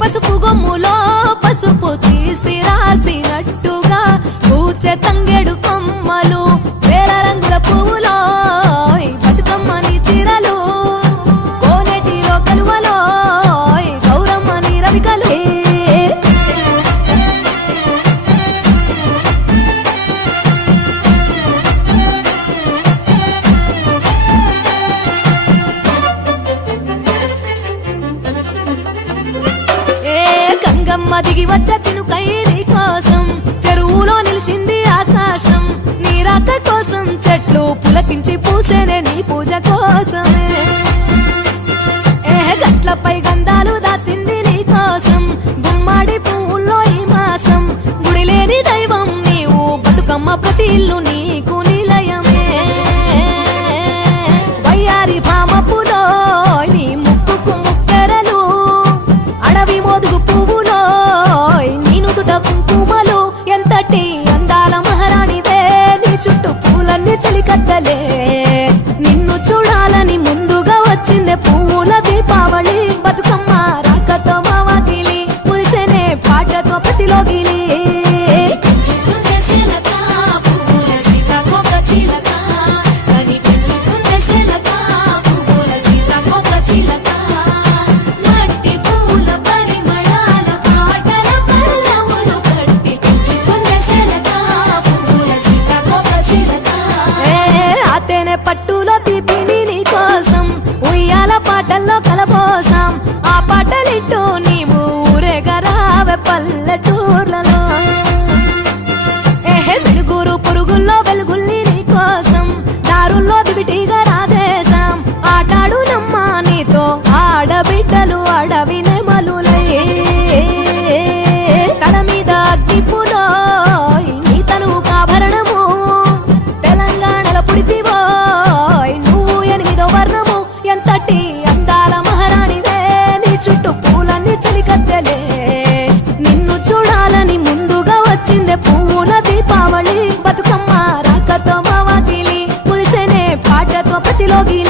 పసుపు గొమ్ములో పసుపు తీసి రాసినట్టుగా కూచె తంగెడు కొమ్మలు దిగి వచ్చ చినుకు ገደሌ estilo guinea.